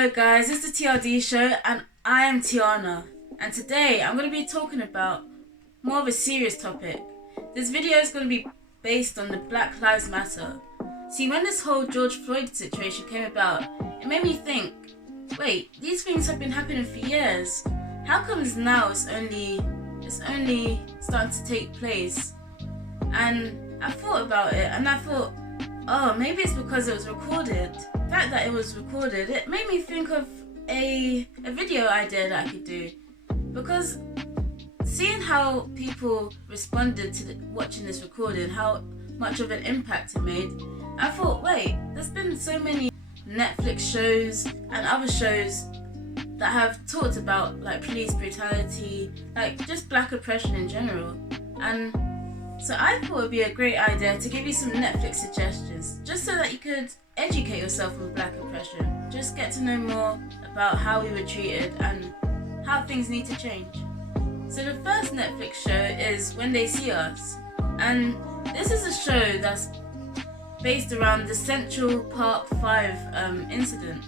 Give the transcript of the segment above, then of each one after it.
Hello guys, it's the TRD show and I am Tiana, and today I'm going to be talking about more of a serious topic. This video is going to be based on the Black Lives Matter. See, when this whole George Floyd situation came about, it made me think, wait, these things have been happening for years. How comes now it's only starting to take place? And I thought about it and I thought, oh, maybe it's because it was recorded. The fact that it was recorded, it made me think of a video idea that I could do. Because seeing how people responded to watching this recording, how much of an impact it made, I thought, wait, there's been so many Netflix shows and other shows that have talked about like police brutality, like just black oppression in general. And so I thought it would be a great idea to give you some Netflix suggestions, just so that you could educate yourself on black oppression. Just get to know more about how we were treated and how things need to change. So the first Netflix show is When They See Us. And this is a show that's based around the Central Park 5 incident.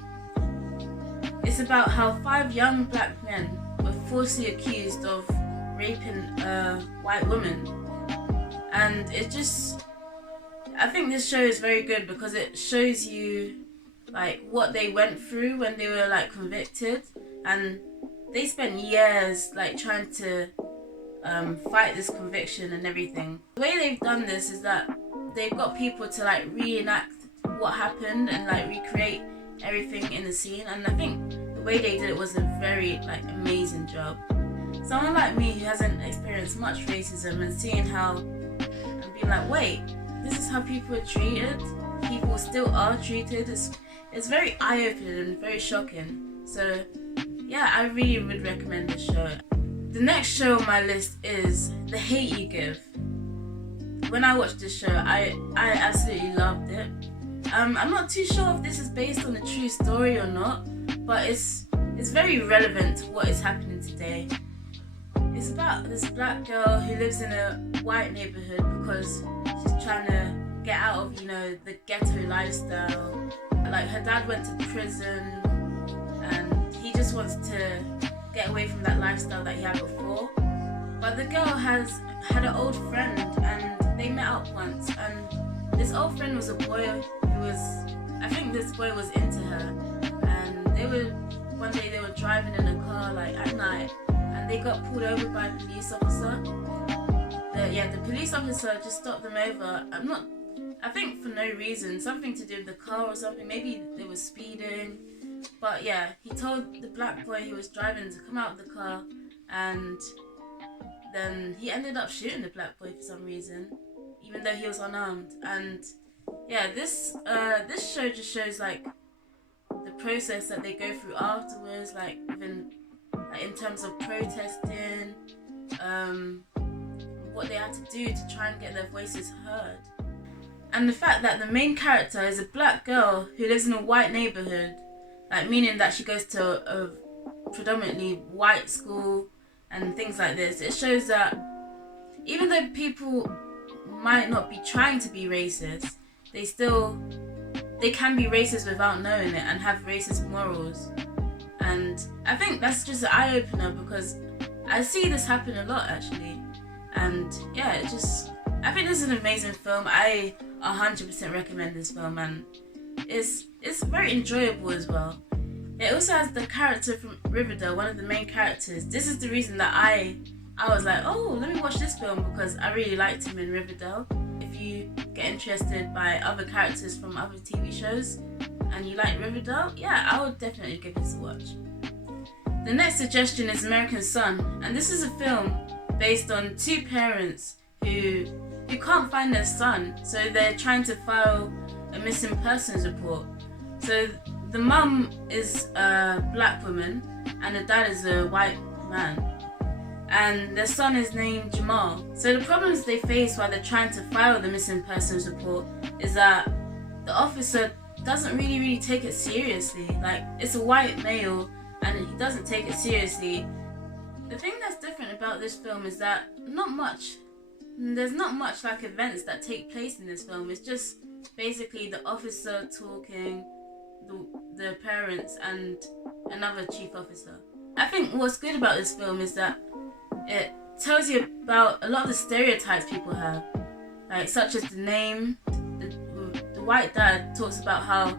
It's about how 5 young black men were falsely accused of raping a white woman. And I think this show is very good because it shows you like what they went through when they were like convicted, and they spent years like trying to fight this conviction and everything. The way they've done this is that they've got people to like reenact what happened and like recreate everything in the scene, and I think the way they did it was a very like amazing job. Someone like me who hasn't experienced much racism and seeing how and being like, wait, this is how people are treated, people still are treated, it's very eye-opening and very shocking. So yeah, I really would recommend this show. The next show on my list is The Hate You Give. When I watched this show, I absolutely loved it. I'm not too sure if this is based on a true story or not, but it's very relevant to what is happening today. It's about this black girl who lives in a white neighborhood because she's trying to get out of, the ghetto lifestyle. Like, her dad went to prison and he just wants to get away from that lifestyle that he had before. But the girl had an old friend and they met up once, and this old friend was a boy I think this boy was into her, and one day they were driving in a car like at night, and they got pulled over by a police officer. The police officer just stopped them over. I think for no reason, something to do with the car or something. Maybe they were speeding. But yeah, he told the black boy who was driving to come out of the car, and then he ended up shooting the black boy for some reason, even though he was unarmed. And yeah, this show just shows like the process that they go through afterwards, like even like, in terms of protesting, what they had to do to try and get their voices heard. And the fact that the main character is a black girl who lives in a white neighborhood, like meaning that she goes to a predominantly white school and things like this, it shows that even though people might not be trying to be racist, they can be racist without knowing it and have racist morals. And I think that's just an eye-opener because I see this happen a lot actually. And yeah, I think this is an amazing film. I 100% recommend this film, and it's very enjoyable as well. It also has the character from Riverdale, one of the main characters. This is the reason that I was like, oh, let me watch this film, because I really liked him in Riverdale. If you get interested by other characters from other TV shows and you like Riverdale, yeah, I would definitely give this a watch. The next suggestion is American Son, and this is a film based on 2 parents who can't find their son, so they're trying to file a missing persons report. So the mum is a black woman and the dad is a white man, and their son is named Jamal. So the problems they face while they're trying to file the missing persons report is that the officer doesn't really take it seriously. Like, it's a white male and he doesn't take it seriously. The thing that's different about this film is that there's not much like events that take place in this film. It's just basically the officer talking the parents and another chief officer. I think what's good about this film is that it tells you about a lot of the stereotypes people have, like such as the name. The white dad talks about how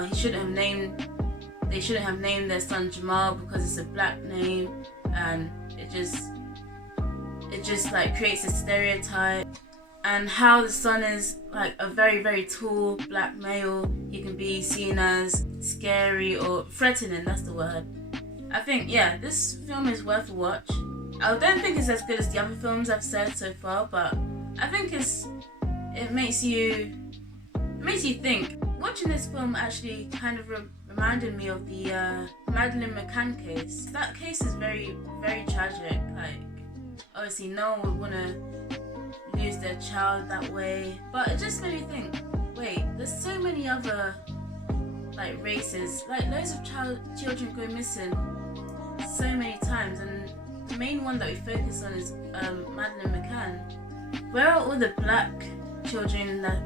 they shouldn't have named their son Jamal because it's a black name, and it just like creates a stereotype. And how the son is like a very, very tall black male, he can be seen as scary or threatening, that's the word. I think, yeah, this film is worth a watch. I don't think it's as good as the other films I've said so far, but I think it makes you think. Watching this film actually kind of reminded me of the Madeleine McCann case. That case is very, very tragic. Like, obviously no one would want to lose their child that way, but it just made me think, wait, there's so many other like races, like loads of children go missing so many times, and the main one that we focus on is Madeleine McCann. Where are all the black children that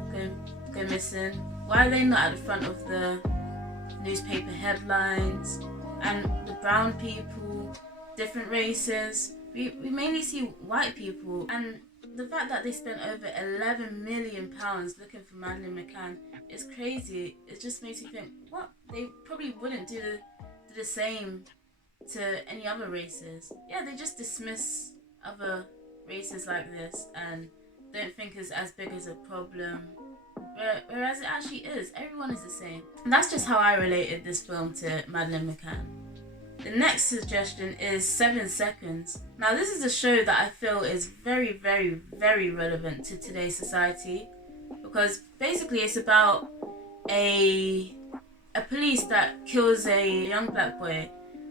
go missing? Why are they not at the front of the newspaper headlines? And the brown people, different races, we mainly see white people. And the fact that they spent over £11 million looking for Madeleine McCann is crazy. It just makes you think, what? They probably wouldn't do the same to any other races. Yeah, they just dismiss other races like this and don't think it's as big as a problem. Whereas it actually is. Everyone is the same. And that's just how I related this film to Madeleine McCann. The next suggestion is 7 Seconds. Now, this is a show that I feel is very, very, very relevant to today's society, because basically it's about a police that kills a young black boy,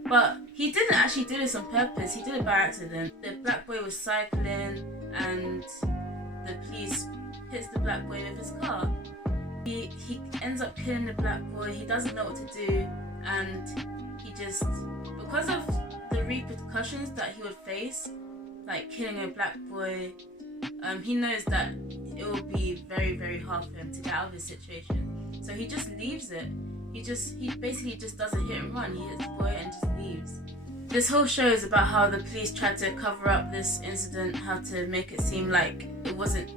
but he didn't actually do this on purpose. He did it by accident. The black boy was cycling and the police hits the black boy with his car. He ends up killing the black boy. He doesn't know what to do, and he just, because of the repercussions that he would face, like killing a black boy, he knows that it will be very, very hard for him to get out of his situation. So he just leaves it. He basically just does a hit and run. He hits the boy and just leaves. This whole show is about how the police tried to cover up this incident, how to make it seem like it wasn't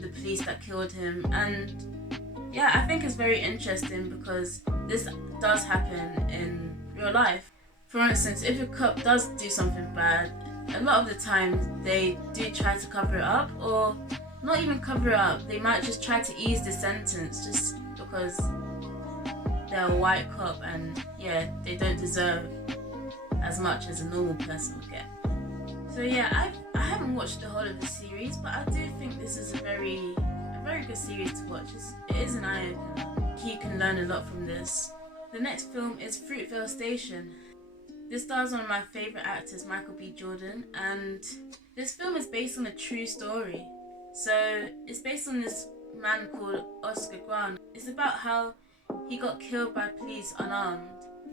the police that killed him. And yeah, I think it's very interesting because this does happen in real life. For instance, if a cop does do something bad, a lot of the time they do try to cover it up, or not even cover it up, they might just try to ease the sentence just because they're a white cop and yeah, they don't deserve as much as a normal person would get. So yeah, I haven't watched the whole of the series, but I do think this is a very good series to watch. It is an eye-opener. You can learn a lot from this. The next film is Fruitvale Station. This stars one of my favourite actors, Michael B. Jordan, and this film is based on a true story. So it's based on this man called Oscar Grant. It's about how he got killed by police unarmed.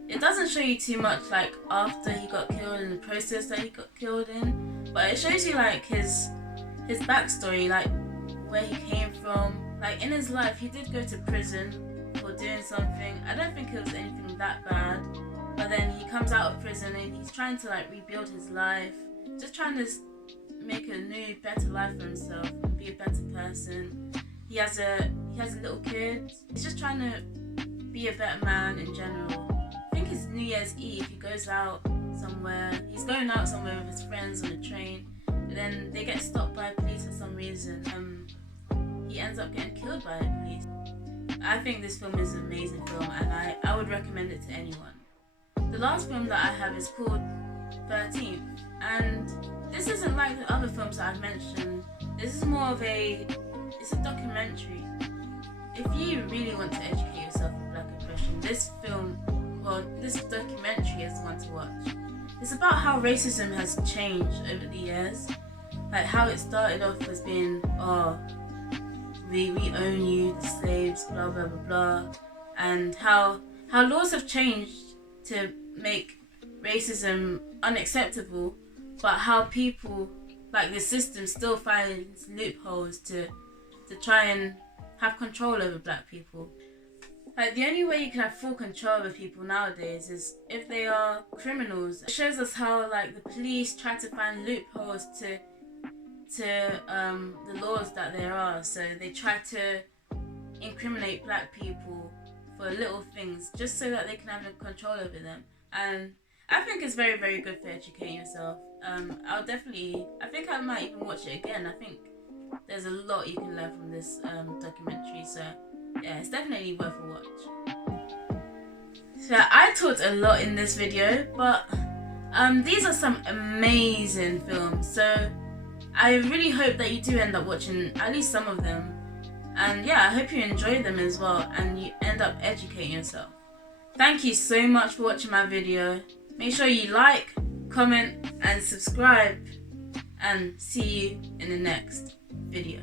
It doesn't show you too much like after he got killed and the process that he got killed in, but it shows you like his backstory, like where he came from. Like in his life, he did go to prison for doing something. I don't think it was anything that bad, but then he comes out of prison and he's trying to like rebuild his life, just trying to make a new, better life for himself and be a better person. He has a little kid. He's just trying to be a better man in general. I think it's New Year's Eve. He goes out somewhere. He's going out somewhere with his friends on a train, and then they get stopped by police for some reason. He ends up getting killed by the police. I think this film is an amazing film, and I would recommend it to anyone. The last film that I have is called 13th, and this isn't like the other films that I've mentioned. This is more of it's a documentary. If you really want to educate yourself on black oppression, this documentary is the one to watch. It's about how racism has changed over the years, like how it started off as being, we own you, the slaves, blah blah blah blah, and how laws have changed to make racism unacceptable, but how people, like the system, still finds loopholes to try and have control over black people. Like, the only way you can have full control over people nowadays is if they are criminals. It shows us how, like, the police try to find loopholes to the laws that there are. So they try to incriminate black people for little things just so that they can have control over them. And I think it's very, very good for educating yourself. I think I might even watch it again. I think there's a lot you can learn from this documentary. So yeah, it's definitely worth a watch. So I talked a lot in this video, but these are some amazing films. So I really hope that you do end up watching at least some of them. And yeah, I hope you enjoy them as well and you end up educating yourself. Thank you so much for watching my video. Make sure you like, comment and subscribe, and see you in the next video.